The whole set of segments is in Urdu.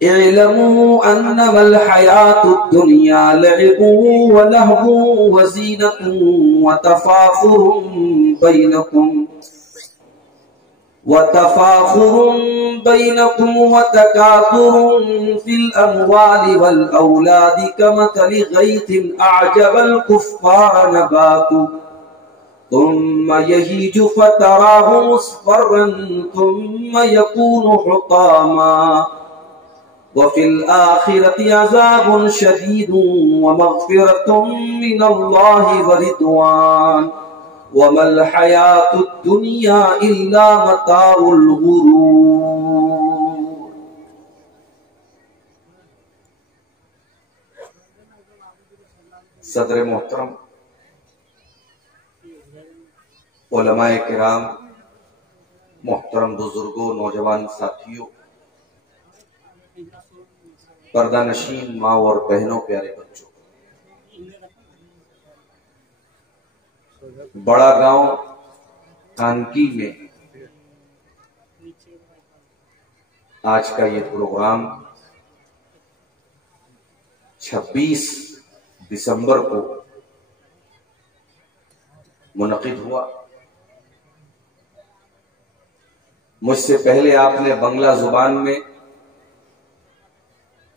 اعلموا انما الحیات الدنیا لعب ولهو وزینۃ وتفاخر بینکم وتکاثر فی الاموال والاولاد کمثل غیث اعجب الکفار نباته ثم يهيج فتراه مصفرا ثم يكون حطاما وفي الآخرة عذاب شديد ومغفرة من الله ورضوان وما الحياة الدنيا إلا متاع الغرور. صدر محترم، علماء کرام، محترم بزرگوں، نوجوان ساتھیوں، پردہ نشین ماں اور بہنوں، پیارے بچوں، بڑا گاؤں کانکی میں آج کا یہ پروگرام 26 دسمبر کو منعقد ہوا۔ مجھ سے پہلے آپ نے بنگلہ زبان میں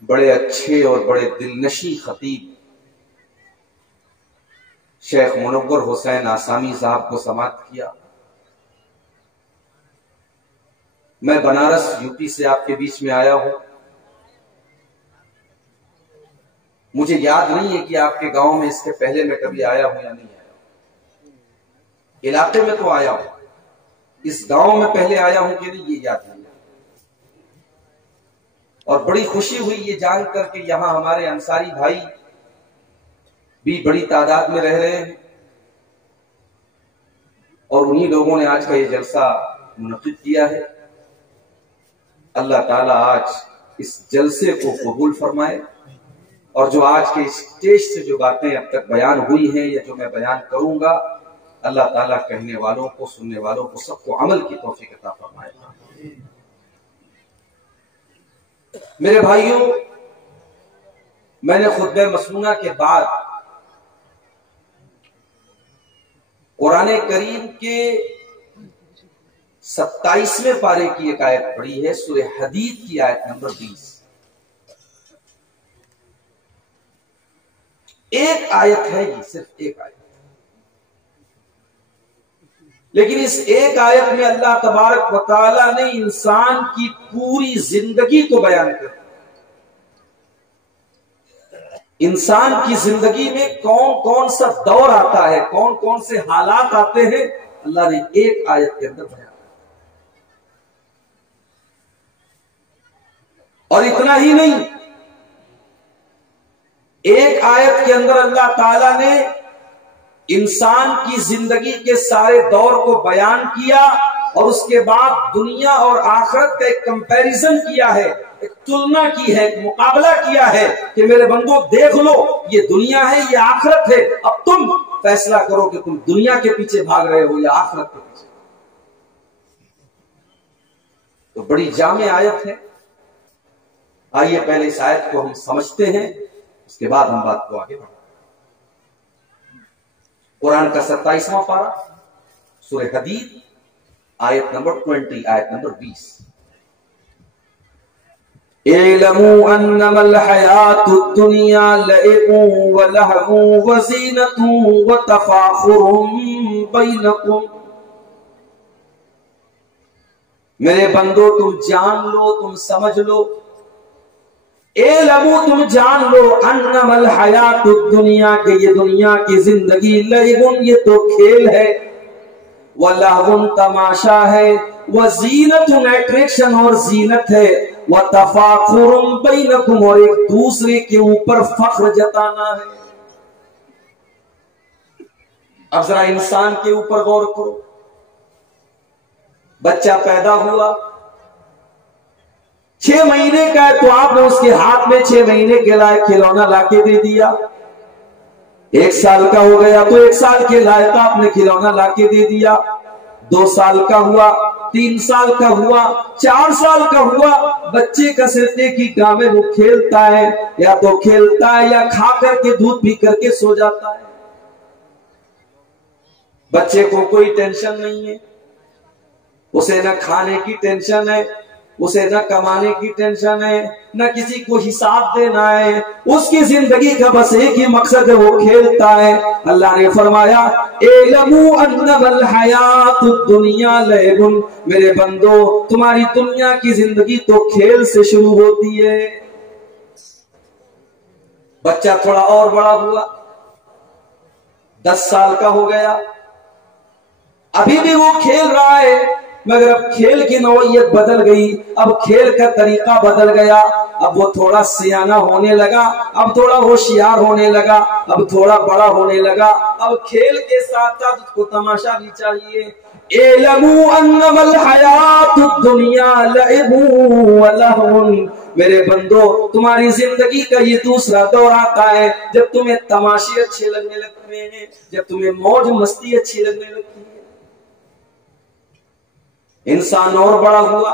بڑے اچھے اور بڑے دلنشیں خطیب شیخ منور حسین آسامی صاحب کو سماعت کیا۔ میں بنارس یوپی سے آپ کے بیچ میں آیا ہوں۔ مجھے یاد نہیں ہے کہ آپ کے گاؤں میں اس کے پہلے میں کبھی آیا ہوں یا نہیں آیا ہوں۔ علاقے میں تو آیا ہوں، اس گاؤں میں پہلے آیا ہوں کہ نہیں یہ یاد نہیں ہے۔ اور بڑی خوشی ہوئی یہ جان کر کہ یہاں ہمارے انصاری بھائی بھی بڑی تعداد میں رہ رہے ہیں، اور انہی لوگوں نے آج کا یہ جلسہ منعقد کیا ہے۔ اللہ تعالیٰ آج اس جلسے کو قبول فرمائے، اور جو آج کے اسٹیج سے جو باتیں اب تک بیان ہوئی ہیں یا جو میں بیان کروں گا، اللہ تعالیٰ کہنے والوں کو، سننے والوں کو، سب کو عمل کی توفیق عطا فرمائے۔ میرے بھائیوں، میں نے خطبہ مسنونہ کے بعد قرآن کریم کے 27ویں پارے کی ایک آیت پڑھی ہے، سورہ حدید کی آیت نمبر 20۔ ایک آیت ہے یہ، صرف ایک آیت، لیکن اس ایک آیت میں اللہ تبارک و تعالی نے انسان کی پوری زندگی کو بیان کر، انسان کی زندگی میں کون کون سا دور آتا ہے، کون کون سے حالات آتے ہیں، اللہ نے ایک آیت کے اندر بیان کر۔ اور اتنا ہی نہیں، ایک آیت کے اندر اللہ تعالی نے انسان کی زندگی کے سارے دور کو بیان کیا، اور اس کے بعد دنیا اور آخرت کا ایک کمپیریزن کیا ہے، ایک تلنا کی ہے، ایک مقابلہ کیا ہے کہ میرے بندو دیکھ لو، یہ دنیا ہے، یہ آخرت ہے، اب تم فیصلہ کرو کہ تم دنیا کے پیچھے بھاگ رہے ہو یا آخرت کے پیچھے۔ تو بڑی جامع آیت ہے۔ آئیے پہلے اس آیت کو ہم سمجھتے ہیں، اس کے بعد ہم بات کو آگے بڑھیں۔ قرآن کا 27واں پارہ، سورہ حدید، آیت نمبر 20، آیت نمبر 20۔ اعلموا انما الحیات الدنیا لعب ولہو وزینۃ وتفاخر بینکم۔ میرے بندو تم جان لو، تم سمجھ لو، اعلموا تم جان لو، انما الحیات الدنیا کہ یہ دنیا کی زندگی لعب یہ تو کھیل ہے، ولہو تماشا ہے، وزینۃ اٹریکشن اور زینت ہے، وتفاخر بینکم اور ایک دوسرے کے اوپر فخر جتانا ہے۔ اب ذرا انسان کے اوپر غور کرو، بچہ پیدا ہوا، 6 مہینے کا ہے تو آپ نے اس کے ہاتھ میں 6 مہینے کے لائق کھلونا لا کے دے دیا۔ 1 سال کا ہو گیا تو 1 سال کے لائق آپ نے کھلونا لا کے دے دیا۔ 2 سال کا ہوا 3 سال کا ہوا، 4 سال کا ہوا، بچے کا صرف ایک ہی کام ہے، وہ کھیلتا ہے، یا تو کھیلتا ہے یا کھا کر کے دودھ پی کر کے سو جاتا ہے۔ بچے کو کوئی ٹینشن نہیں ہے، اسے نہ کھانے کی ٹینشن ہے، اسے نہ کمانے کی ٹینشن ہے، نہ کسی کو حساب دینا ہے، اس کی زندگی کا بس ایک ہی مقصد ہے، وہ کھیلتا ہے۔ اللہ نے فرمایا اعلموا انما الحیات الدنیا لعب، میرے بندو تمہاری دنیا کی زندگی تو کھیل سے شروع ہوتی ہے۔ بچہ تھوڑا اور بڑا ہوا، 10 سال کا ہو گیا، ابھی بھی وہ کھیل رہا ہے، مگر اب کھیل کی نوعیت بدل گئی، اب کھیل کا طریقہ بدل گیا، اب وہ تھوڑا سیانہ ہونے لگا، اب تھوڑا ہوشیار ہونے لگا، اب تھوڑا بڑا ہونے لگا، اب کھیل کے ساتھ ساتھ اس کو تماشا بھی چاہیے۔ اعلموا انما الحیات الدنیا لعب ولہو، میرے بندو تمہاری زندگی کا یہ دوسرا دور آتا ہے جب تمہیں تماشے اچھے لگنے لگتے ہیں، جب تمہیں موج مستی اچھی لگنے لگتی ہے۔ انسان اور بڑا ہوا،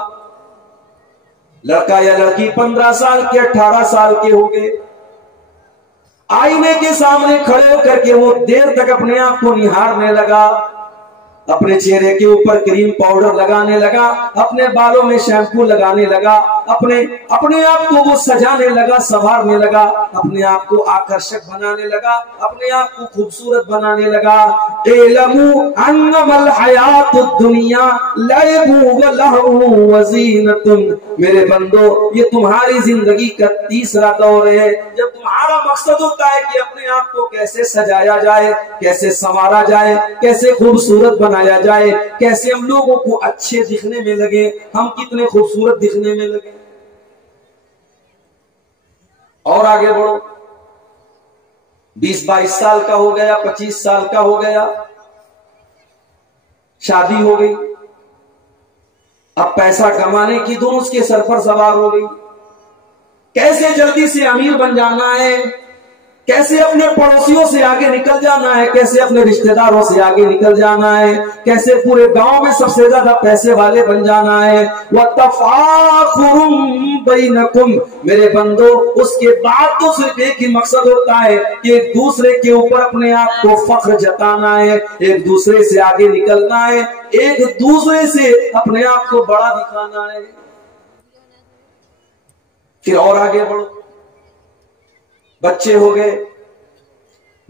لڑکا یا لڑکی 15 سال کے 18 سال کے ہو گئے، آئینے کے سامنے کھڑے ہو کر کے وہ دیر تک اپنے آپ کو نہارنے لگا، اپنے چہرے کے اوپر کریم پاؤڈر لگانے لگا، اپنے بالوں میں شیمپو لگانے لگا، اپنے آپ کو وہ سجانے لگا، سنوارنے لگا، اپنے آپ کو آکرشک بنانے لگا، اپنے آپ کو خوبصورت بنانے لگا۔ اعلموا انما الحیات الدنیا لعب ولہو وزینۃ، میرے بندو یہ تمہاری زندگی کا تیسرا دور ہے جب تمہارا مقصد ہوتا ہے کہ اپنے آپ کو کیسے سجایا جائے، کیسے سنوارا جائے، کیسے خوبصورت بنایا جائے، کیسے ہم لوگوں کو اچھے دکھنے میں لگے، ہم کتنے خوبصورت دکھنے میں لگے۔ اور آگے بڑھو، 20-22 سال کا ہو گیا، 25 سال کا ہو گیا، شادی ہو گئی، اب پیسہ کمانے کی دھن اس کے سر پر سوار ہو گئی، کیسے جلدی سے امیر بن جانا ہے، کیسے اپنے پڑوسیوں سے آگے نکل جانا ہے، کیسے اپنے رشتہ داروں سے آگے نکل جانا ہے، کیسے پورے گاؤں میں سب سے زیادہ پیسے والے بن جانا ہے۔ وَتَفَاخُرٌ بَيْنَكُمْ، میرے بندو اس کے بعد تو صرف ایک ہی مقصد ہوتا ہے کہ ایک دوسرے کے اوپر اپنے آپ کو فخر جتانا ہے، ایک دوسرے سے آگے نکلنا ہے، ایک دوسرے سے اپنے آپ کو بڑا دکھانا ہے۔ پھر اور آگے بڑھو، بچے ہو گئے،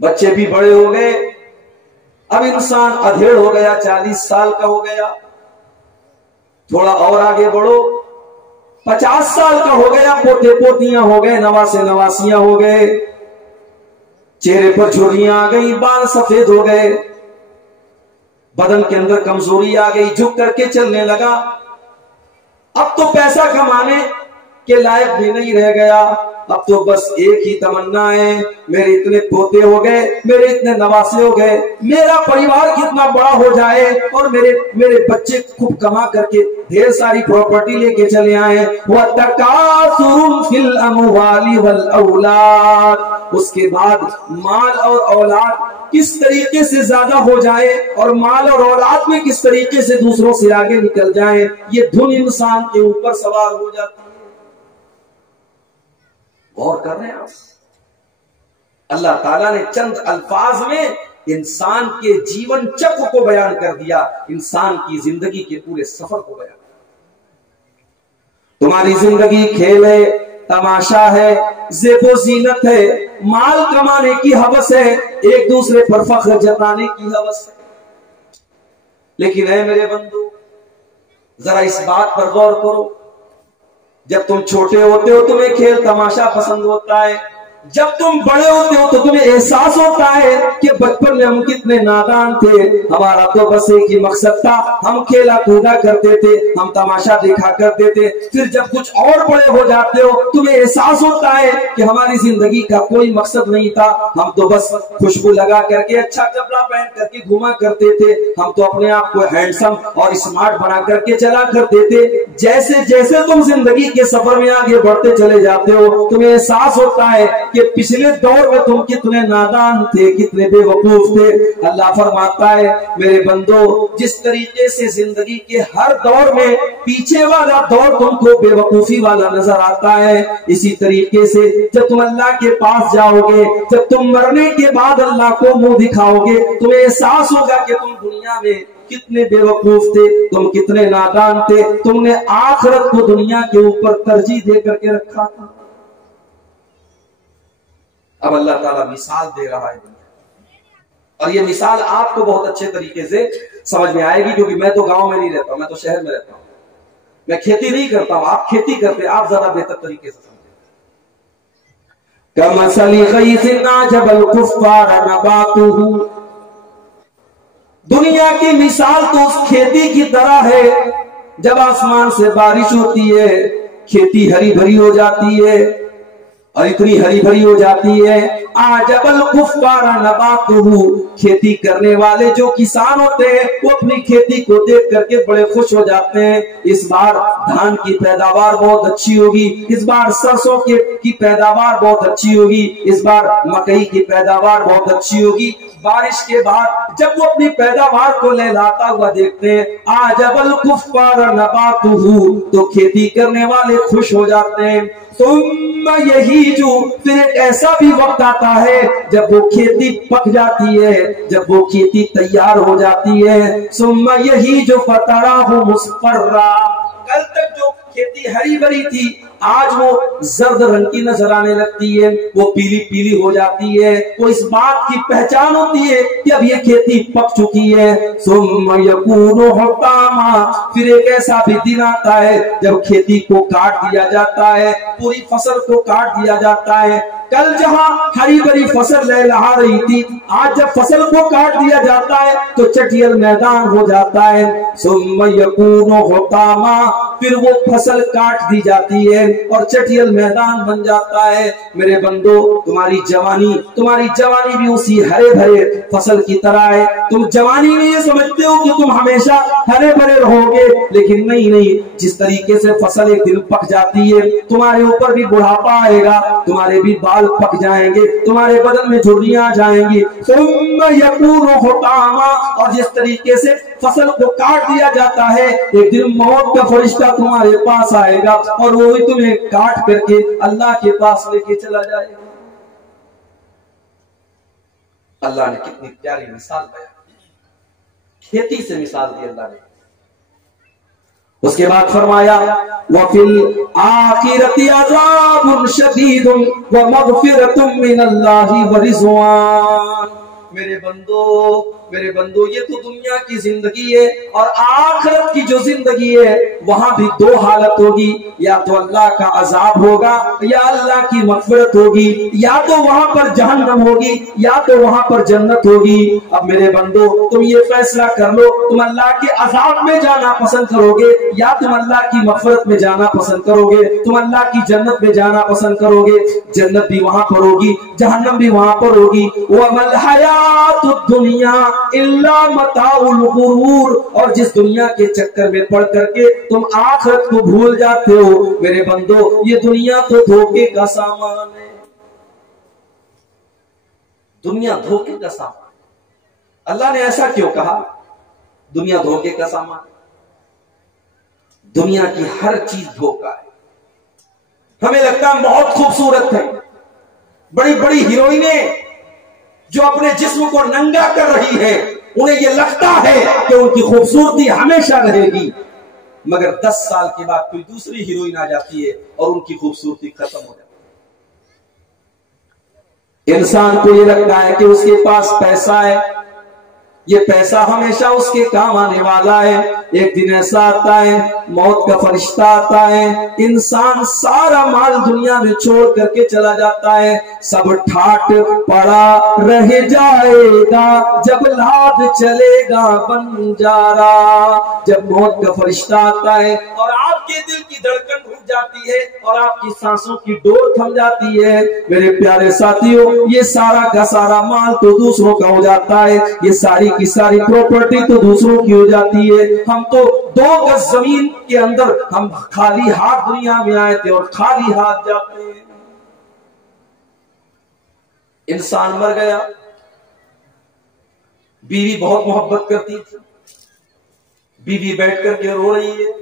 بچے بھی بڑے ہو گئے، اب انسان ادھیڑ ہو گیا، 40 سال کا ہو گیا، تھوڑا اور آگے بڑھو، 50 سال کا ہو گیا، پوتے پوتیاں ہو گئے، نواسے نواسیاں ہو گئے، چہرے پر جھریاں آ گئی، بال سفید ہو گئے، بدن کے اندر کمزوری آ گئی، جھک کر کے چلنے لگا، اب تو پیسہ کمانے کے لائق بھی نہیں رہ گیا، اب تو بس ایک ہی تمنا ہے، میرے اتنے پوتے ہو گئے، میرے اتنے نواسے ہو گئے، میرا پریوار کتنا بڑا ہو جائے اور میرے بچے خوب کما کر کے ڈھیر ساری پراپرٹی لے کے چلے آئے۔ وَتَكَاثُرٌ فِي الْأَمْوَالِ وَالْأَوْلَادِ، اس کے بعد مال اور اولاد کس طریقے سے زیادہ ہو جائے اور مال اور اولاد میں کس طریقے سے دوسروں سے آگے نکل جائے، یہ دھن انسان کے اوپر سوار ہو جاتی ہے۔ غور کر رہے ہیں آپ؟ اللہ تعالیٰ نے چند الفاظ میں انسان کے جیون چکر کو بیان کر دیا، انسان کی زندگی کے پورے سفر کو بیان کر دیا۔ تمہاری زندگی کھیل ہے، تماشا ہے، زیب و زینت ہے، مال کمانے کی ہوس ہے، ایک دوسرے پر فخر جتانے کی ہوس ہے، لیکن اے میرے بندو ذرا اس بات پر غور کرو، جب تم چھوٹے ہوتے ہو تمہیں کھیل تماشا پسند ہوتا ہے، جب تم بڑے ہوتے ہو تو تمہیں احساس ہوتا ہے کہ بچپن میں ہم کتنے نادان تھے، ہمارا تو بس ایک ہی مقصد تھا، ہم کھیلا کودا کرتے تھے، ہم تماشا دیکھا کرتے تھے۔ پھر جب کچھ اور بڑے ہو جاتے ہو تمہیں احساس ہوتا ہے کہ ہماری زندگی کا کوئی مقصد نہیں تھا، ہم تو بس خوشبو لگا کر کے اچھا کپڑا پہن کر کے گھوما کرتے تھے، ہم تو اپنے آپ کو ہینڈسم اور اسمارٹ بنا کر کے چلا کرتے تھے۔ جیسے جیسے تم زندگی کے سفر میں آگے بڑھتے چلے جاتے ہو تمہیں احساس ہوتا ہے کہ پچھلے دور میں تم کتنے نادان تھے، کتنے بے وقوف تھے۔ اللہ فرماتا ہے میرے بندو جس طریقے سے زندگی کے ہر دور میں پیچھے والا دور تم کو بے وقوفی والا نظر آتا ہے، اسی طریقے سے جب تم اللہ کے پاس جاؤ گے، جب تم مرنے کے بعد اللہ کو منہ دکھاؤ گے، تمہیں احساس ہوگا کہ تم دنیا میں کتنے بے وقوف تھے، تم کتنے نادان تھے، تم نے آخرت کو دنیا کے اوپر ترجیح دے کر کے رکھا تھا۔ اب اللہ تعالیٰ مثال دے رہا ہے اور یہ مثال آپ کو بہت اچھے طریقے سے سمجھ میں آئے گی، کیونکہ میں تو گاؤں میں نہیں رہتا ہوں، میں تو شہر میں رہتا ہوں، میں کھیتی نہیں کرتا ہوں، آپ کھیتی کرتے، آپ زیادہ بہتر طریقے سے سمجھیں۔ کمثل غیث اعجب الکفار نباتہ، دنیا کی مثال تو اس کھیتی کی طرح ہے، جب آسمان سے بارش ہوتی ہے کھیتی ہری بھری ہو جاتی ہے، اور اتنی ہری بھری ہو جاتی ہے، اعجب الکفار نباتہ، کھیتی کرنے والے جو کسان ہوتے ہیں وہ اپنی کھیتی کو دیکھ کر کے بڑے خوش ہو جاتے ہیں، اس بار دھان کی پیداوار بہت اچھی ہوگی، اس بار سرسوں کی پیداوار بہت اچھی ہوگی، اس بار مکئی کی پیداوار بہت اچھی ہوگی۔ بارش کے بعد جب وہ اپنی پیداوار کو لہلاتا ہوا دیکھتے ہیں، اعجب الکفار نباتہ، تو کھیتی کرنے والے خوش ہو جاتے ہیں۔ ثم یہی جو پھر ایک ایسا بھی وقت آتا ہے جب وہ کھیتی پک جاتی ہے، جب وہ کھیتی تیار ہو جاتی ہے، ثم یہی جو فتراہ مصفرا، کل تک جو کھیتی ہری بھری تھی آج وہ زرد رنگ کی نظر آنے لگتی ہے، وہ پیلی پیلی ہو جاتی ہے، وہ اس بات کی پہچان ہوتی ہے کہ اب یہ کھیتی پک چکی ہے۔ ثم یکون حطاما، پھر ایک ایسا بھی دن آتا ہے جب کھیتی کو کاٹ دیا جاتا ہے، پوری فصل کو کاٹ دیا جاتا ہے۔ کل جہاں ہری بھری فصل لہلہا رہی تھی، آج جب فصل کو کاٹ دیا جاتا ہے تو چٹیل میدان ہو جاتا ہے۔ ثم یکون حطاما، پھر وہ فصل کاٹ دی جاتی ہے اور چٹیل میدان بن جاتا ہے۔ میرے بندو تمہاری جوانی بھی اسی ہرے بھرے فصل کی طرح ہے۔ تم جوانی میں یہ سمجھتے ہو کہ تم ہمیشہ ہرے بھرے رہو گے، لیکن نہیں، جس طریقے سے فصل ایک دن پک جاتی ہے تمہارے اوپر بھی بڑھاپا آئے گا، تمہارے بھی بال پک جائیں گے، تمہارے بدن میں جھریاں آ جائیں گی۔ ثم یکون حطاما، اور جس طریقے سے فصل کو کاٹ دیا جاتا ہے ایک دن موت کا فرشتہ تمہارے پاس آئے گا اور وہ تمہیں کاٹ کر کے اللہ کے پاس لے کے چلا جائے گا۔ اللہ نے کتنی پیاری مثال بیان کی، کھیتی سے مثال دی اللہ نے۔ اس کے بعد فرمایا وَفِي الْآخِرَةِ عَذَابٌ شَدِيدٌ وَمَغْفِرَةٌ مِّنَ اللَّهِ وَرِضْوَانٌ۔ میرے بندو یہ تو دنیا کی زندگی ہے، اور آخرت کی جو زندگی ہے وہاں بھی دو حالت ہوگی، یا تو اللہ کا عذاب ہوگا یا اللہ کی مغفرت ہوگی، یا تو وہاں پر جہنم ہوگی یا تو وہاں پر جنت ہوگی۔ اب میرے بندو تم یہ فیصلہ کر لو، تم اللہ کے عذاب میں جانا پسند کرو گے یا تم اللہ کی مغفرت میں جانا پسند کرو گے، تم اللہ کی جنت میں جانا پسند کرو گے۔ جنت بھی وہاں پر ہوگی، جہنم بھی وہاں پر ہوگی۔ وَمَا الْحَيَاةُ الدُّنْيَا إِلَّا مَتَاعُ الْغُرُورِ، اور جس دنیا کے چکر میں پڑ کر کے تم آخرت کو بھول جاتے ہو، میرے بندو یہ دنیا تو دھوکے کا سامان ہے، دنیا دھوکے کا سامان۔ اللہ نے ایسا کیوں کہا؟ دنیا دھوکے کا سامان، دنیا کی ہر چیز دھوکا ہے۔ ہمیں لگتا ہے بہت خوبصورت ہے، بڑی بڑی ہیروئنیں جو اپنے جسم کو ننگا کر رہی ہے، انہیں یہ لگتا ہے کہ ان کی خوبصورتی ہمیشہ رہے گی، مگر 10 سال کے بعد کوئی دوسری ہیروئن آ جاتی ہے اور ان کی خوبصورتی ختم ہو جاتی ہے۔ انسان کو یہ لگتا ہے کہ اس کے پاس پیسہ ہے، یہ پیسہ ہمیشہ اس کے کام آنے والا ہے۔ ایک دن ایسا آتا ہے، موت کا فرشتہ آتا ہے، انسان سارا مال دنیا میں چھوڑ کر کے چلا جاتا ہے، سب ٹھاٹ پڑا رہ جائے گا جب لاد چلے گا بنجارا۔ جب موت کا فرشتہ آتا ہے اور آپ کے دل کی دھڑکن رک جاتی ہے اور آپ کی سانسوں کی ڈور تھم جاتی ہے، میرے پیارے ساتھیوں، یہ سارا کا سارا مال تو دوسروں کا ہو جاتا ہے، یہ ساری کی ساری پراپرٹی تو دوسروں کی ہو جاتی ہے۔ ہم تو 2 گز زمین کے اندر ہم خالی ہاتھ دنیا میں آئے تھے اور خالی ہاتھ جاتے ہیں۔ انسان مر گیا، بیوی بہت محبت کرتی تھی، بیوی بیٹھ کر کے رو رہی ہے،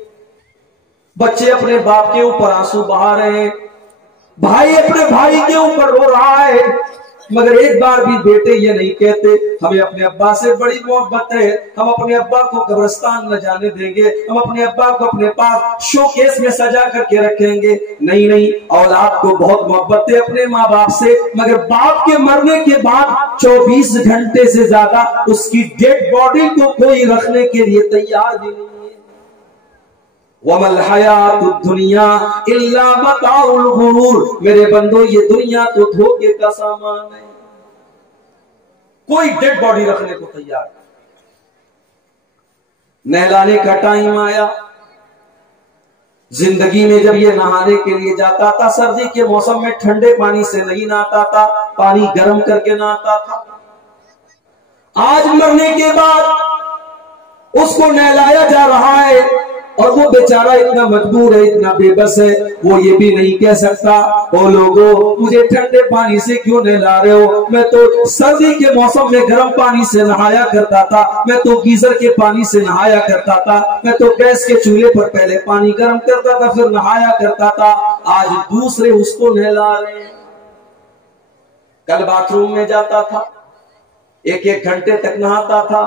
بچے اپنے باپ کے اوپر آنسو بہا رہے ہیں، بھائی اپنے بھائی کے اوپر رو رہا ہے، مگر ایک بار بھی بیٹے یہ نہیں کہتے ہمیں اپنے ابا سے بڑی محبت ہے، ہم اپنے ابا کو قبرستان نہ جانے دیں گے، ہم اپنے ابا کو اپنے پاس شو کیس میں سجا کر کے رکھیں گے۔ نہیں، اولاد کو بہت محبت ہے اپنے ماں باپ سے، مگر باپ کے مرنے کے بعد 24 گھنٹے سے زیادہ اس کی ڈیڈ باڈی کو کوئی رکھنے کے لیے تیار بھی نہیں۔ وَمَا الْحَيَاةُ الدُّنْيَا إِلَّا مَتَاعُ الْغُرُورِ، میرے بندو یہ دنیا تو دھوکے کا سامان ہے، کوئی ڈیڈ باڈی رکھنے کو تیار نہیں۔ نہلانے کا ٹائم آیا، زندگی میں جب یہ نہانے کے لیے جاتا تھا سردی کے موسم میں ٹھنڈے پانی سے نہیں نہاتا تھا، پانی گرم کر کے نہاتا تھا۔ آج مرنے کے بعد اس کو نہلایا جا رہا ہے اور وہ بیچارہ اتنا مجبور ہے، اتنا بے بس ہے، وہ یہ بھی نہیں کہہ سکتا او لوگوں مجھے ٹھنڈے پانی سے کیوں نہلا رہے ہو، میں تو سردی کے موسم میں گرم پانی سے نہایا کرتا تھا، میں تو گیزر کے پانی سے نہایا کرتا تھا، میں تو گیس کے چولہے پر پہلے پانی گرم کرتا تھا پھر نہایا کرتا تھا۔ آج دوسرے اس کو نہلا رہے ہیں۔ کل باتھ روم میں جاتا تھا، ایک گھنٹے تک نہاتا تھا،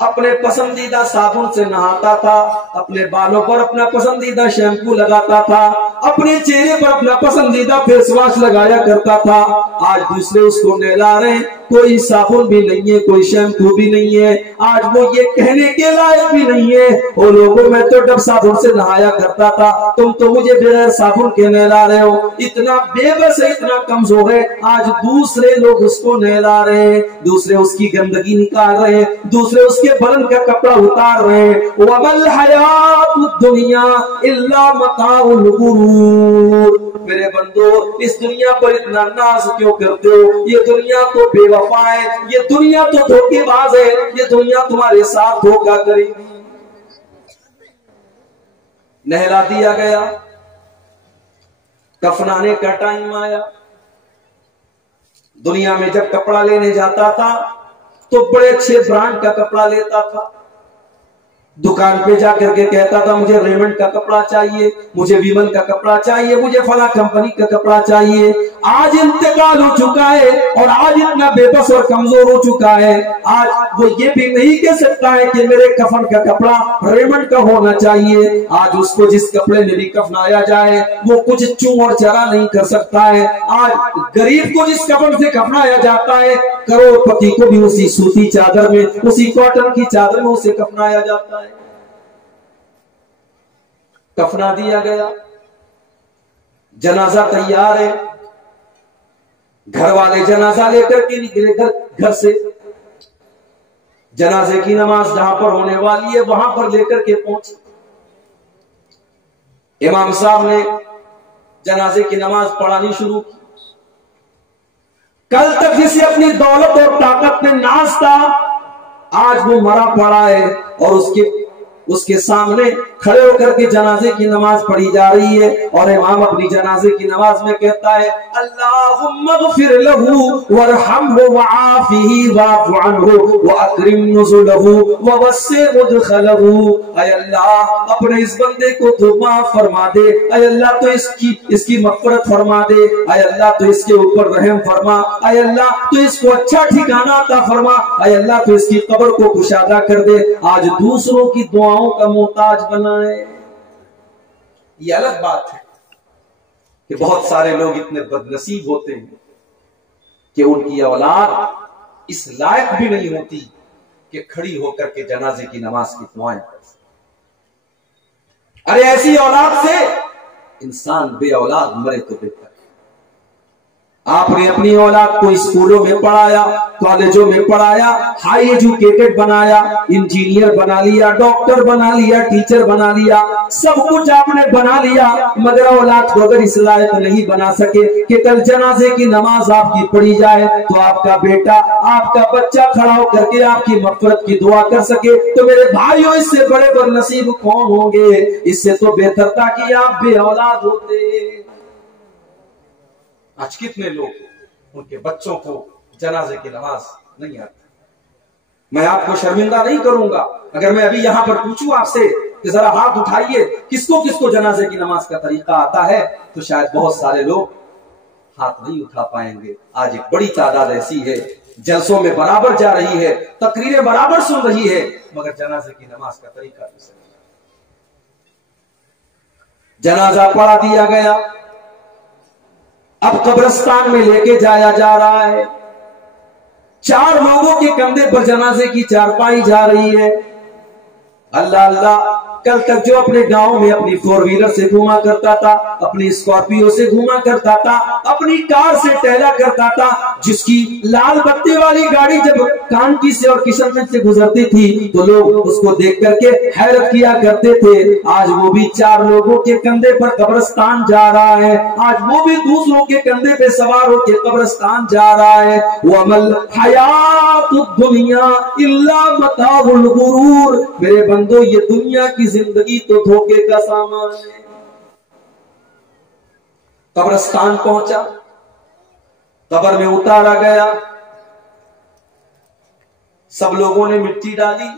اپنے پسندیدہ صابن سے نہاتا تھا، اپنے بالوں پر اپنا پسندیدہ شیمپو لگاتا تھا، اپنے چہرے پر اپنا پسندیدہ فیس واش لگایا کرتا تھا۔ آج دوسرے اس کو نہلا رہے ہیں، کوئی صابن بھی نہیں ہے، کوئی شیمپو بھی نہیں ہے، آج وہ یہ کہنے کے لائق بھی نہیں ہے او لوگوں میں تو ڈب صابن سے نہایا کرتا تھا، تم تو مجھے بغیر صابن کے نہلا رہے ہو۔ اتنا بے بس ہے، اتنا کمزور ہے، آج دوسرے لوگ اس کو نہلا رہے ہیں، دوسرے اس کی گندگی نکال رہے ہیں، دوسرے اس کے بدن کا کپڑا اتار رہے ہیں۔ وَمَا الْحَيَاةُ الدُّنْيَا إِلَّا مَتَاعُ الْغُرُورِ، میرے بندو اس دنیا پر اتنا ناز کیوں کرتے ہو؟ یہ دنیا تو بے وفا ہے، یہ دنیا تو دھوکے باز ہے، یہ دنیا تمہارے ساتھ دھوکا کرے گی۔ نہلا دیا گیا، کفنانے کا ٹائم آیا۔ دنیا میں جب کپڑا لینے جاتا تھا تو بڑے اچھے برانڈ کا کپڑا لیتا تھا، دکان پہ جا کر کے کہتا تھا مجھے ریمنڈ کا کپڑا چاہیے، مجھے ویمل کا کپڑا چاہیے، مجھے فلاں کمپنی کا کپڑا چاہیے۔ آج انتقال ہو چکا ہے اور آج اتنا بے بس اور کمزور ہو چکا ہے، آج وہ یہ بھی نہیں کہہ سکتا ہے کہ میرے کفن کا کپڑا ریمنڈ کا ہونا چاہیے۔ آج اس کو جس کپڑے میں بھی کفنایا جائے وہ کچھ چوں اور چرا نہیں کر سکتا ہے۔ آج غریب کو جس کفن سے کفنایا جاتا ہے کروڑ پتی کو بھی اسی سوتی چادر میں، اسی کاٹن کی چادر میں اسے کفنایا جاتا ہے۔ کفنا دیا گیا، جنازہ تیار ہے، گھر والے جنازہ لے کر کے نکلے گھر سے، جنازے کی نماز جہاں پر ہونے والی ہے وہاں پر لے کر کے پہنچے۔ امام صاحب نے جنازے کی نماز پڑھانی شروع کی۔ کل تک جسے اپنی دولت اور طاقت میں ناز تھا آج وہ مرا پڑا ہے اور اس کے سامنے کھڑے ہو کر کے جنازے کی نماز پڑھی جا رہی ہے اور امام اپنی جنازے کی نماز میں کہتا ہے اللہم اغفر لہ وارحمہ وعافہ واعف عنہ واکرم نزلہ ووسع مدخلہ۔ اے اللہ اپنے اس بندے کو تو معاف فرما دے، اے اللہ تو اس کی مغفرت فرما دے، اے اللہ تو اس کے اوپر رحم فرما، اے اللہ تو اس کو اچھا ٹھکانہ عطا فرما، اے اللہ تو اس کی قبر کو کشادہ کر دے۔ آج دوسروں کی دعاؤں کا محتاج بنائے۔ یہ الگ بات ہے کہ بہت سارے لوگ اتنے بد نصیب ہوتے ہیں کہ ان کی اولاد اس لائق بھی نہیں ہوتی کہ کھڑی ہو کر کے جنازے کی نماز کی دعائیں کر سکے۔ ارے ایسی اولاد سے انسان بے اولاد مرے تو بہتر۔ آپ نے اپنی اولاد کو اسکولوں میں پڑھایا، کالجوں میں پڑھایا، ہائی ایجوکیٹڈ بنایا، انجینئر بنا لیا، ڈاکٹر بنا لیا، ٹیچر بنا لیا، سب کچھ آپ نے بنا لیا، مگر اولاد کو اگر اس لائق نہیں بنا سکے کہ کل جنازے کی نماز آپ کی پڑھی جائے تو آپ کا بیٹا، آپ کا بچہ کھڑا ہو کر کے آپ کی مغفرت کی دعا کر سکے تو میرے بھائیوں اس سے بڑے بد نصیب کون ہوں گے؟ اس سے تو بہتر تھا کہ آپ بے اولاد ہوتے۔ آج کتنے لوگ ان کے بچوں کو جنازے کی نماز نہیں آتی. میں آپ کو شرمندہ نہیں کروں گا اگر میں ابھی یہاں پر پوچھوں آپ سے کہ ذرا ہاتھ اٹھائیے کس کو جنازے کی نماز کا طریقہ آتا ہے, تو شاید بہت سارے لوگ ہاتھ نہیں اٹھا پائیں گے. آج ایک بڑی تعداد ایسی ہے جلسوں میں برابر جا رہی ہے, تقریریں برابر سن رہی ہے, مگر جنازے کی نماز کا طریقہ نہیں. جنازہ پڑھا دیا گیا, اب قبرستان میں لے کے جایا جا رہا ہے. 4 لوگوں کے کندھے پر جنازے کی چارپائی جا رہی ہے. اللہ اللہ, کل تک جو اپنے گاؤں میں اپنی 4 ویلر سے گھوما کرتا تھا, اپنی اسکارپیو سے گھوما کرتا تھا, اپنی کار سے ٹہلا کرتا تھا, جس کی لال بتی والی گاڑی جب کانکی سے اور کشن گنج سے گزرتی تھی تو لوگ اس کو دیکھ کر کے حیرت کیا کرتے تھے, آج وہ بھی 4 لوگوں کے کندھے پر قبرستان جا رہا ہے. آج وہ بھی دوسروں کے کندھے پہ سوار ہو کے قبرستان جا رہا ہے. وَمَلْ حَيَاةُ الدُّنْيَا إِلَّا مَتَاعُ الْغُرُورِ, میرے بندو یہ دنیا کی زندگی تو دھوکے کا سامان ہے. قبرستان پہنچا, قبر میں اتارا گیا, سب لوگوں نے مٹی ڈالی,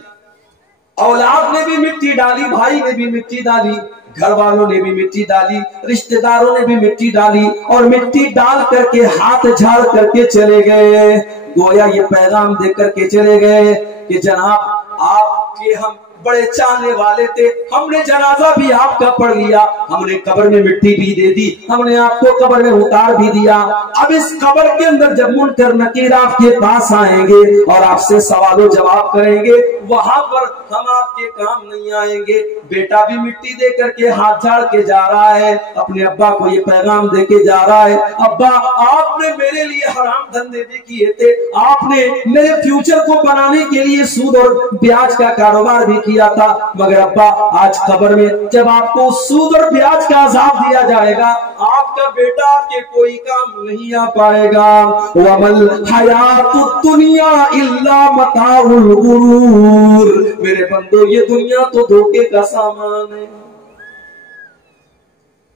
اولاد نے بھی مٹی ڈالی, بھائی نے بھی مٹی ڈالی, گھر والوں نے بھی مٹی ڈالی, رشتہ داروں نے بھی مٹی ڈالی, اور مٹی ڈال کر کے ہاتھ جھاڑ کر کے چلے گئے. گویا یہ پیغام دے کر کے چلے گئے کہ جناب آپ کے ہم بڑے چاہنے والے تھے, ہم نے جنازہ بھی آپ کا پڑھ لیا, ہم نے قبر میں مٹی بھی دے دی, ہم نے آپ کو قبر میں اتار بھی دیا. اب اس قبر کے اندر جب منکر نکیر آپ کے پاس آئیں گے اور آپ سے سوال و جواب کریں گے, وہاں پر ہم آپ کے کام نہیں آئیں گے. بیٹا بھی مٹی دے کر کے ہاتھ جھاڑ کے جا رہا ہے, اپنے ابا کو یہ پیغام دے کے جا رہا ہے, ابا آپ نے میرے لیے حرام دھندے بھی کیے تھے, آپ نے میرے فیوچر کو بنانے کے لیے سود اور بیاج کا کاروبار بھی کیا تھا, مگر ابا آج قبر میں جب آپ کو سود اور بیاج کا عذاب دیا جائے گا, آپ کا بیٹا آپ کے کوئی کام نہیں آ پائے گا. وَمَلْ حَيَاةُ الدُّنْيَا إِلَّا مَتَاعُ الْغُرُورِ, میرے بندو یہ دنیا تو دھوکے کا سامان ہے.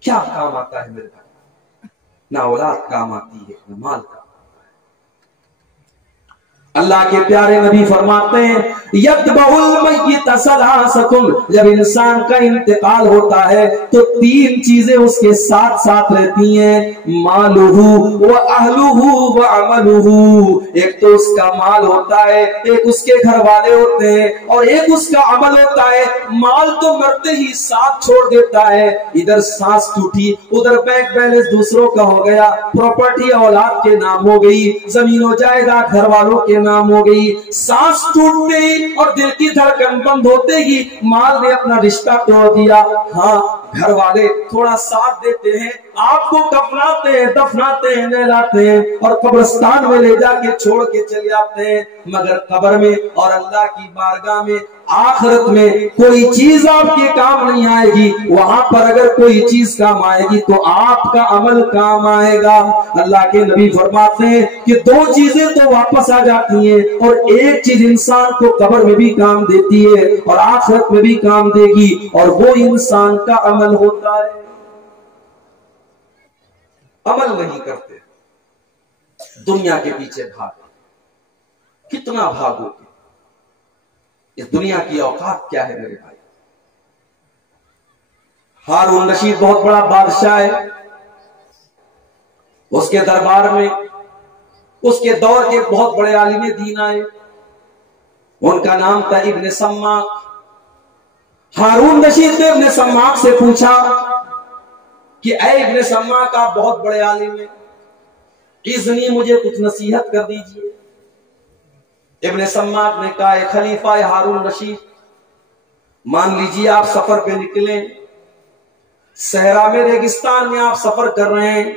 کیا کام آتا ہے میرے بھائی؟ نہ اولاد کام آتی ہے, نہ مال کا. اللہ کے پیارے نبی فرماتے ہیں یتبع المیت ثلاثۃ, جب انسان کا انتقال ہوتا ہے تو 3 چیزیں اس کے ساتھ ساتھ رہتی ہیں, مالہ واہلہ وعملہ. ایک تو اس کا مال ہوتا ہے, ایک اس کے گھر والے ہوتے ہیں, اور ایک اس کا عمل ہوتا ہے. مال تو مرتے ہی ساتھ چھوڑ دیتا ہے, ادھر سانس ٹوٹی ادھر بینک بیلنس دوسروں کا ہو گیا, پراپرٹی اولاد کے نام ہو گئی, زمین و جائیداد گھر والوں کے نام ہو گئی. سانس ٹوٹتے ہی اور دل کی دھڑکن بند ہوتے ہی مال نے اپنا رشتہ توڑ دیا. ہاں گھر والے تھوڑا ساتھ دیتے ہیں, آپ کو کفناتے ہیں, دفناتے ہیں, نہلاتے ہیں, اور قبرستان میں لے جا کے چھوڑ کے چلے آتے ہیں, مگر قبر میں اور اللہ کی بارگاہ میں آخرت میں کوئی چیز آپ کے کام نہیں آئے گی. وہاں پر اگر کوئی چیز کام آئے گی تو آپ کا عمل کام آئے گا. اللہ کے نبی فرماتے ہیں کہ 2 چیزیں تو واپس آ جاتی ہیں, اور ایک چیز انسان کو قبر میں بھی کام دیتی ہے اور آخرت میں بھی کام دے گی, اور وہ انسان کا عمل ہوتا ہے. عمل نہیں کرتے, دنیا کے پیچھے بھاگو. کتنا بھاگو گے؟ اس دنیا کی اوقات کیا ہے میرے بھائی؟ ہارون رشید بہت بڑا بادشاہ ہے, اس کے دربار میں اس کے دور کے بہت بڑے عالم دین آئے, ان کا نام تھا ابن سماک. ہارون رشید نے ابن سماک سے پوچھا کہ اے ابن سماک, آپ بہت بڑے عالم ہیں, اذنی مجھے کچھ نصیحت کر دیجئے. ابن سماک نے کہا, اے خلیفہ ہارون رشید, مان لیجئے آپ سفر پہ نکلیں, صحرا میں ریگستان میں آپ سفر کر رہے ہیں,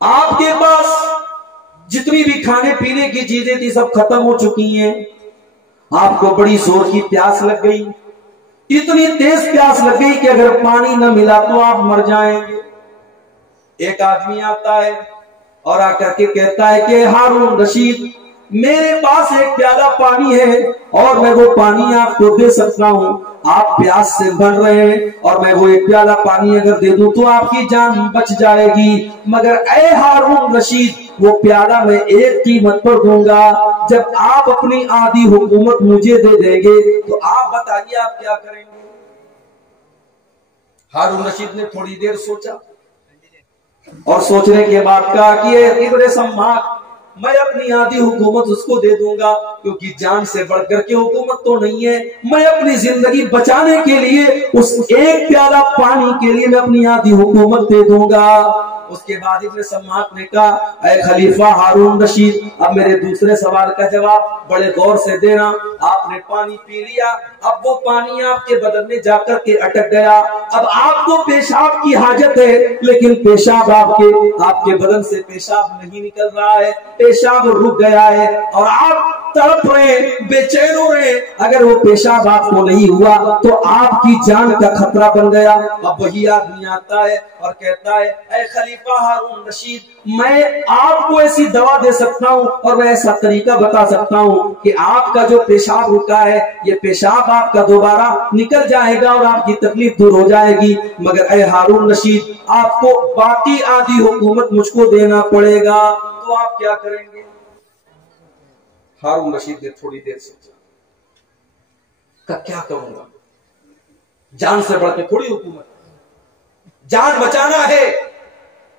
آپ کے پاس جتنی بھی کھانے پینے کی چیزیں تھی سب ختم ہو چکی ہیں, آپ کو بڑی زور کی پیاس لگ گئی, اتنی تیز پیاس لگ گئی کہ اگر پانی نہ ملا تو آپ مر جائیں گے. ایک آدمی آتا ہے اور آ کر کے کہتا ہے کہ ہارون رشید, میرے پاس ایک پیالہ پانی ہے اور میں وہ پانی آپ کو دے سکتا ہوں, آپ پیاس سے مر رہے ہیں اور میں وہ ایک پیالہ پانی اگر دے دوں تو آپ کی جان بچ جائے گی، مگر اے ہارون رشید وہ پیالہ میں ایک قیمت پر دوں گا، جب آپ اپنی آدھی حکومت مجھے دے دیں گے تو آپ بتائیے آپ کیا کریں گے؟ ہارون رشید نے تھوڑی دیر سوچا اور سوچنے کے بعد کہا کہ ابن سماک میں اپنی آدھی حکومت اس کو دے دوں گا، کیونکہ جان سے بڑھ کر کے حکومت تو نہیں ہے، میں اپنی زندگی بچانے کے لیے اس ایک پیالہ پانی کے لیے میں اپنی آدھی حکومت دے دوں گا۔ اس کے بعد ابن سماک نے کہا اے خلیفہ ہارون رشید اب میرے دوسرے سوال کا جواب بڑے غور سے دینا۔ آپ نے پانی پی لیا، اب وہ پانی آپ کے بدن میں جا کر کے اٹک گیا، اب آپ کو پیشاب کی حاجت ہے لیکن پیشاب آپ کے بدن سے پیشاب نہیں نکل رہا ہے، پیشاب رک گیا ہے اور آپ تڑپ رہے بے چین ہو رہے، اگر وہ پیشاب آپ کو نہیں ہوا تو آپ کی جان کا خطرہ بن گیا۔ اب وہی آدمی آتا ہے اور کہتا ہے اے خلیفہ ہارون رشید میں آپ کو ایسی دوا دے سکتا ہوں اور میں ایسا طریقہ بتا سکتا ہوں کہ آپ کا جو پیشاب رکا ہے یہ پیشاب آپ کا دوبارہ نکل جائے گا اور آپ کی تکلیف دور ہو جائے گی، مگر اے ہارون رشید آپ کو باقی آدھی حکومت مجھ کو دینا پڑے گا، تو آپ کیا کریں گے؟ ہارون رشید نے تھوڑی دیر سوچا کہ کیا کروں گا، جان سے بڑھ کے تھوڑی حکومت، جان بچانا ہے،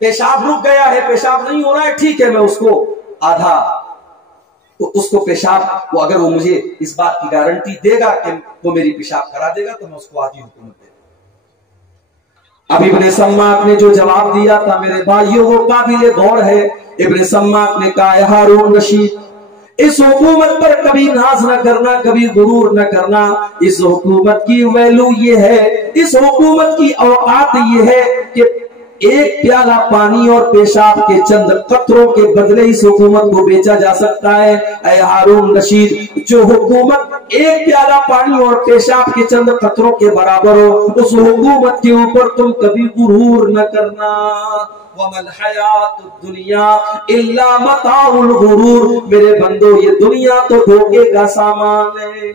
پیشاب رک گیا ہے، پیشاب نہیں ہو رہا ہے، ٹھیک ہے میں اس کو آدھا اس کو پیشاب کو اگر وہ مجھے اس بات کی گارنٹی دے گا کہ وہ میری پیشاب کرا دے گا تو میں اس کو آدھی حکومت دے گا۔ اب ابن سماک نے جو جواب دیا تھا میرے بھائیوں وہ قابل غور ہے۔ ابن سماک نے کہا ہارون رشید اس حکومت پر کبھی ناز نہ کرنا، کبھی غرور نہ کرنا، اس حکومت کی ویلو یہ ہے، اس حکومت کی اوقات یہ ہے کہ ایک پیالہ پانی اور پیشاب کے چند قطروں کے بدلے اس حکومت کو بیچا جا سکتا ہے۔ اے ہارون رشید جو حکومت ایک پیالہ پانی اور پیشاب کے چند قطروں کے برابر ہو اس حکومت کے اوپر تم کبھی غرور نہ کرنا۔ وَمَا الْحَيَاةُ الدُّنْيَا إِلَّا مَتَاعُ الْغُرُورِ میرے بندو یہ دنیا تو دھوکے کا سامان ہے۔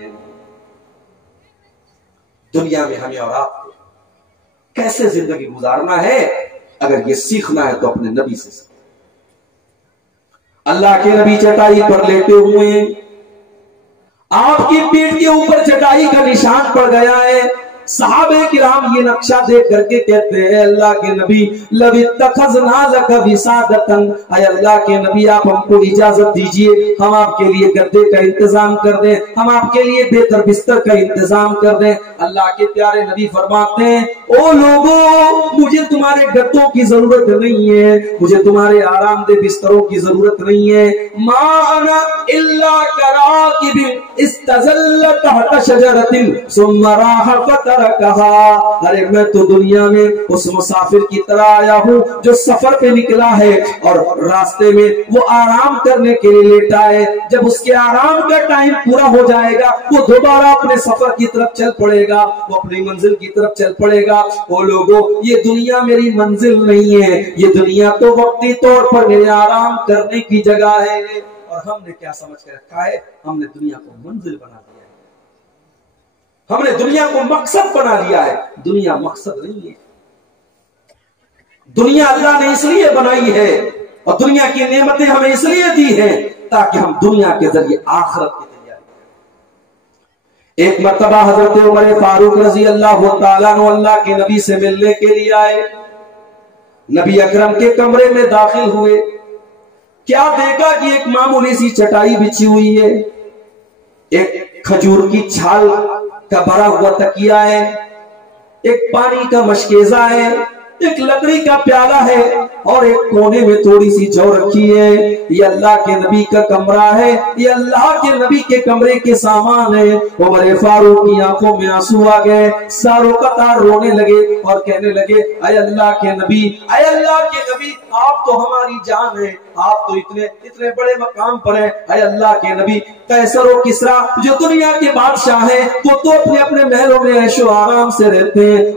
دنیا میں ہمیں اور آپ کو کیسے زندگی گزارنا ہے اگر یہ سیکھنا ہے تو اپنے نبی سے سیکھنا۔ اللہ کے نبی چٹائی پر لیٹے ہوئے ہیں، آپ کی پیٹھ کے اوپر چٹائی کا نشان پڑ گیا ہے، صحابہ کرام یہ نقشہ دیکھ کر کے کہتے ہیں اللہ کے نبی لَوِ اتَّخَذْنَا لَكَ وِسَادَةً اے اللہ کے نبی آپ ہم کو اجازت دیجئے ہم آپ کے لیے گدے کا انتظام کر دیں، ہم آپ کے لیے بہتر بستر کا انتظام کر دیں۔ اللہ کے پیارے نبی فرماتے ہیں او لوگوں مجھے تمہارے گدوں کی ضرورت نہیں ہے، مجھے تمہارے آرام دہ بستروں کی ضرورت نہیں ہے، ما انا الا کراکب استظل تحت شجرۃ ثم راح کہا ارے میں تو دنیا میں اس مسافر کی طرح آیا ہوں جو سفر پہ نکلا ہے اور راستے میں وہ آرام کرنے کے لیے لیٹا ہے، جب اس کے آرام کا ٹائم پورا ہو جائے گا وہ دوبارہ اپنے سفر کی طرف چل پڑے گا، وہ اپنی منزل کی طرف چل پڑے گا۔ وہ لوگوں یہ دنیا میری منزل نہیں ہے، یہ دنیا تو وقتی طور پر میرے آرام کرنے کی جگہ ہے، اور ہم نے کیا سمجھ کر رکھا ہے؟ ہم نے دنیا کو منزل بنا دیا ہے، ہم نے دنیا کو مقصد بنا لیا ہے۔ دنیا مقصد نہیں ہے، دنیا اللہ نے اس لیے بنائی ہے اور دنیا کی نعمتیں ہمیں اس لیے دی ہیں تاکہ ہم دنیا کے ذریعے آخرت کی تیاری کریں۔ ایک مرتبہ حضرت عمر فاروق رضی اللہ تعالیٰ عنہ اللہ کے نبی سے ملنے کے لیے آئے، نبی اکرم کے کمرے میں داخل ہوئے، کیا دیکھا کہ ایک معمولی سی چٹائی بچھی ہوئی ہے، ایک کھجور کی چھال کا بھرا ہوا تکیہ ہے، ایک پانی کا مشکیزہ ہے، ایک لکڑی کا پیالہ ہے اور ایک کونے میں تھوڑی سی جو رکھی ہے۔ یہ اللہ کے نبی کا کمرہ ہے، یہ اللہ کے نبی کے کمرے کے سامان ہے۔ عمر فاروق کی آنکھوں میں آنسو آ گئے، ساروں قطار رونے لگے اور کہنے لگے اے اللہ کے نبی، اے اللہ کے نبی آپ تو ہماری جان ہے، آپ تو اتنے بڑے مقام پر ہیں، اے اللہ کے نبی قیصر و کسریٰ جو دنیا کے بادشاہ ہیں وہ تو اپنے اپنے محلوں میں عیش و آرام سے رہتے ہیں،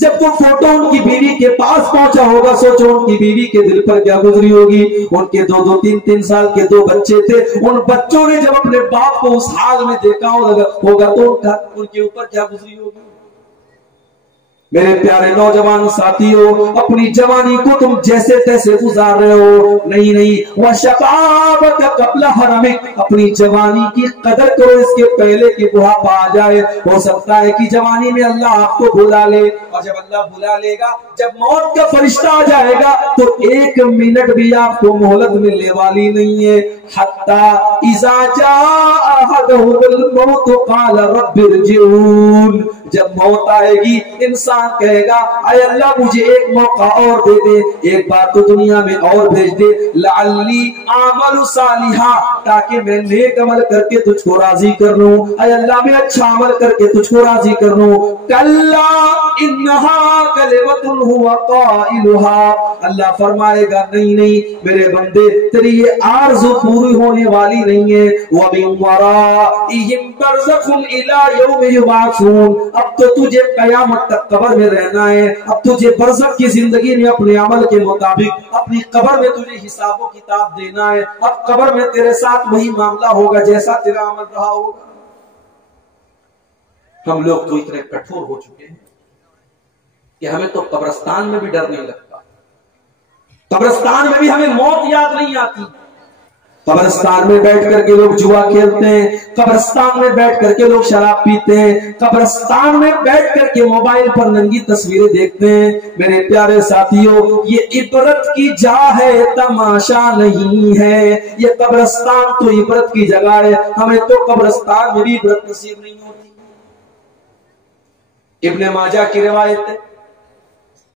جب وہ فوٹو ان کی بیوی کے پاس پہنچا ہوگا، سوچو ان کی بیوی کے دل پر کیا گزری ہوگی۔ ان کے 2-2 3-3 سال کے 2 بچے تھے، ان بچوں نے جب اپنے باپ کو اس حال میں دیکھا ہوگا تو ان کے اوپر کیا گزری ہوگی۔ میرے پیارے نوجوان ساتھیوں، اپنی جوانی کو تم جیسے تیسے گزار رہے ہو، نہیں وَشَبَابَكَ قَبْلَ حَرَمِكَ، اپنی جوانی کی قدر کرو اس کے پہلے کہ بڑھاپا آ جائے۔ ہو سکتا ہے کہ جوانی میں اللہ آپ کو بھلا لے، اور جب اللہ بھلا لے گا، جب موت کا فرشتہ آ جائے گا تو 1 منٹ بھی آپ کو مہلت ملنے والی نہیں ہے۔ حَتَّى إِذَا جَاءَ أَحَدَهُمُ الْمَوْتُ قَالَ رَبِّ ارْجِعُونِ، جب موت آئے گی انسان کہے گا اے اللہ مجھے ایک موقع اور دے دے، ایک بار تو دنیا میں اور بھیج دے، لعلی اعمل صالحا، تاکہ میں نیک عمل کر کے تجھ کو راضی کر لوں، اے اللہ میں اچھا عمل کر کے تجھ کو راضی کر لوں۔ کلا انہا کلمۃ هو قائلها، اللہ فرمائے گا نہیں میرے بندے، تیری یہ آرزو پوری ہونے والی نہیں ہے۔ وَمِن وَرَائِهِمْ بَرْزَخٌ إِلَى يَوْمِ يُبْعَثُونَ، اب تو تجھے قیامت تک قبر میں رہنا ہے، اب تجھے برزخ کی زندگی میں اپنے عمل کے مطابق اپنی قبر میں تجھے حساب و کتاب دینا ہے۔ اب قبر میں تیرے ساتھ وہی معاملہ ہوگا جیسا تیرا عمل رہا ہوگا۔ ہم لوگ تو اتنے کٹھور ہو چکے ہیں کہ ہمیں تو قبرستان میں بھی ڈر نہیں لگتا، قبرستان میں بھی ہمیں موت یاد نہیں آتی۔ قبرستان میں بیٹھ کر کے لوگ جوا کھیلتے ہیں، قبرستان میں بیٹھ کر کے لوگ شراب پیتے ہیں، قبرستان میں بیٹھ کر کے موبائل پر ننگی تصویریں دیکھتے ہیں۔ میرے پیارے ساتھیوں، یہ عبرت کی جا ہے، تماشا نہیں ہے۔ یہ قبرستان تو عبرت کی جگہ ہے، ہمیں تو قبرستان میں بھی عبرت نصیب نہیں ہوتی۔ ابن ماجہ کی روایت ہے،